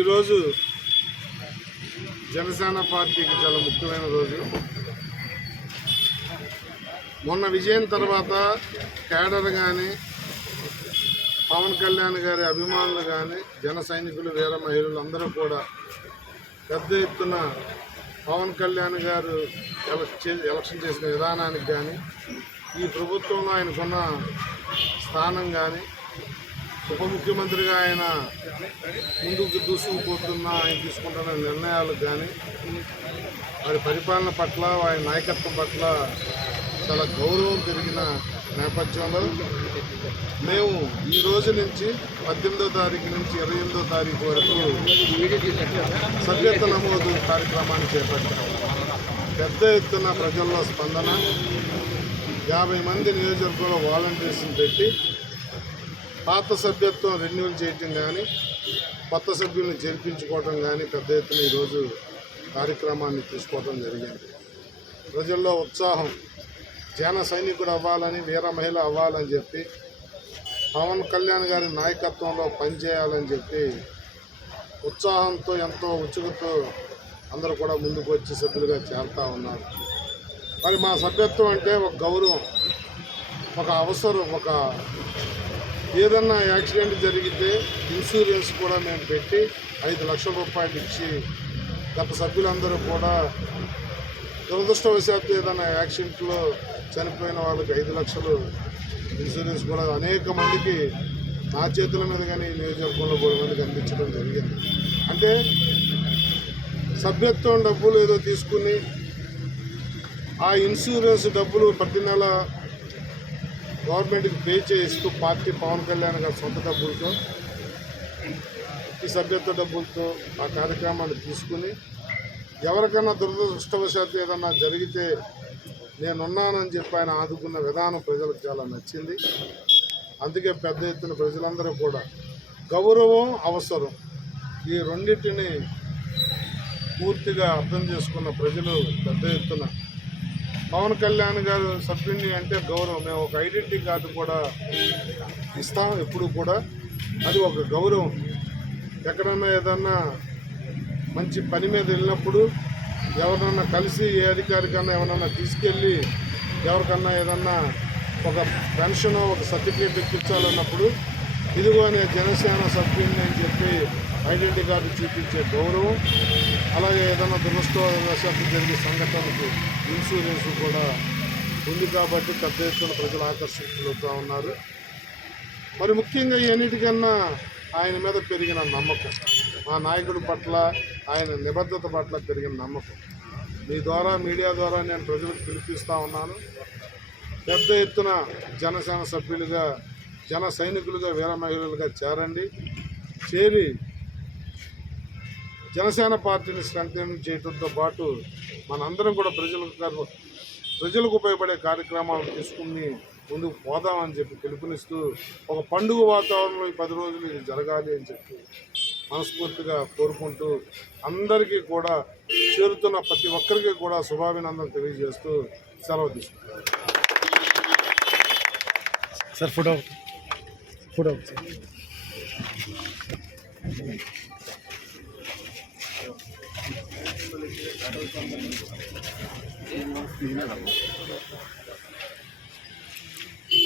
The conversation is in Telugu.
ఈరోజు జనసేన పార్టీకి చాలా ముఖ్యమైన రోజు. మొన్న విజయం తర్వాత కేడర్ కానీ, పవన్ కళ్యాణ్ గారి అభిమానులు కానీ, జన సైనికులు, వీర మహిళలు అందరూ కూడా పెద్ద ఎత్తున పవన్ కళ్యాణ్ గారు ఎలక్షన్ చేసిన విధానానికి కానీ, ఈ ప్రభుత్వంలో ఆయనకున్న స్థానం కానీ, ఉప ముఖ్యమంత్రిగా ఆయన ముందుకు దూసుకుపోతున్న ఆయన తీసుకుంటున్న నిర్ణయాలకు కానీ, వారి పరిపాలన పట్ల, వారి నాయకత్వం పట్ల చాలా గౌరవం పెరిగిన నేపథ్యంలో మేము ఈ రోజు నుంచి 18వ తారీఖు నుంచి 28వ తారీఖు వరకు సభ్యత్వ నమోదు కార్యక్రమాన్ని చేపట్టాము. పెద్ద ఎత్తున ప్రజల్లో స్పందన, 50 మంది నియోజకవర్గంలో వాలంటీర్స్ని పెట్టి పాత సభ్యత్వం రెన్యూవల్ చేయటం కానీ, కొత్త సభ్యుల్ని చేర్పించుకోవటం కానీ పెద్ద ఎత్తున ఈరోజు కార్యక్రమాన్ని తీసుకోవడం జరిగింది. ప్రజల్లో ఉత్సాహం, జన సైనికుడు అవ్వాలని, వీర మహిళ అవ్వాలని చెప్పి, పవన్ కళ్యాణ్ గారి నాయకత్వంలో పనిచేయాలని చెప్పి ఉత్సాహంతో, ఎంతో ఉత్సుకతో అందరూ కూడా ముందుకు వచ్చి సభ్యులుగా చేరుతూ ఉన్నారు. మరి మా సభ్యత్వం అంటే ఒక గౌరవం, ఒక అవసరం. ఒక ఏదన్నా యాక్సిడెంట్ జరిగితే ఇన్సూరెన్స్ కూడా మేము పెట్టి 5 లక్షల రూపాయలు ఇచ్చి, గత సభ్యులందరూ కూడా దురదృష్టవశాత్తు ఏదైనా యాక్సిడెంట్లో చనిపోయిన వాళ్ళకి 5 లక్షలు ఇన్సూరెన్స్ కూడా అనేక మందికి నా చేతుల మీద కానీ నియోజకవర్గంలో 3 మందికి అందించడం జరిగింది. అంటే సభ్యత్వం డబ్బులు ఏదో తీసుకుని ఆ ఇన్సూరెన్స్ డబ్బులు ప్రతి నెల గవర్నమెంట్కి పే చేస్తూ పార్టీ పవన్ కళ్యాణ్ గారి సొంత డబ్బులతో, ఈ సభ్యత్వ డబ్బులతో ఆ కార్యక్రమాన్ని తీసుకుని ఎవరికైనా దురదృష్టవశాత్తు ఏదన్నా జరిగితే నేనున్నానని చెప్పి ఆయన ఆదుకున్న విధానం ప్రజలకు చాలా నచ్చింది. అందుకే పెద్ద ఎత్తున ప్రజలందరూ కూడా గౌరవం, అవసరం, ఈ రెండింటిని పూర్తిగా అర్థం చేసుకున్న ప్రజలు పెద్ద ఎత్తున పవన్ కళ్యాణ్ గారు సభ్యుని అంటే గౌరవం. మేము ఒక ఐడెంటిటీ కార్డు కూడా ఇస్తాం ఎప్పుడు కూడా, అది ఒక గౌరవం. ఎక్కడన్నా ఏదన్నా మంచి పని మీద వెళ్ళినప్పుడు ఎవరినన్నా కలిసి, ఏ అధికారికన్నా ఎవరన్నా తీసుకెళ్ళి ఎవరికన్నా ఏదన్నా ఒక పెన్షన్, ఒక సర్టిఫికేట్ ఎక్కించాలన్నప్పుడు ఇదిగో అనే జనసేన సభ్యుని అని చెప్పి ఐడెంటిటీ కార్డు చూపించే గౌరవం. అలాగే ఏదైనా దురదృష్టవశాత్తు జరిగే సంఘటనలకు ఇన్సూరెన్స్ కూడా ఉంది కాబట్టి పెద్ద ఎత్తున ప్రజలు ఆకర్షితులవుతూ ఉన్నారు. మరి ముఖ్యంగా అన్నిటికన్నా ఆయన మీద పెరిగిన నమ్మకం, మా నాయకుడి పట్ల ఆయన నిబద్ధత పట్ల పెరిగిన నమ్మకం. మీ ద్వారా, మీడియా ద్వారా నేను ప్రజలకు పిలిపిస్తూ ఉన్నాను. పెద్ద ఎత్తున జనసేన సభ్యులుగా, జన సైనికులుగా, వీర మహిళలుగా చేరండి. చేరి జనసేన పార్టీని స్ట్రెంథెన్ చేయడంతో పాటు మనందరం కూడా ప్రజలకు ఉపయోగపడే కార్యక్రమాలను తీసుకుని ముందుకు పోదామని చెప్పి పిలుపునిస్తూ, ఒక పండుగ వాతావరణంలో ఈ 10 రోజులు ఇది జరగాలి అని చెప్పి మనస్ఫూర్తిగా కోరుకుంటూ, అందరికీ కూడా చేరుతున్న ప్రతి ఒక్కరికి కూడా శుభాభినందనలు తెలియజేస్తూ సెలవు తీసుకుంటారు. Sir photo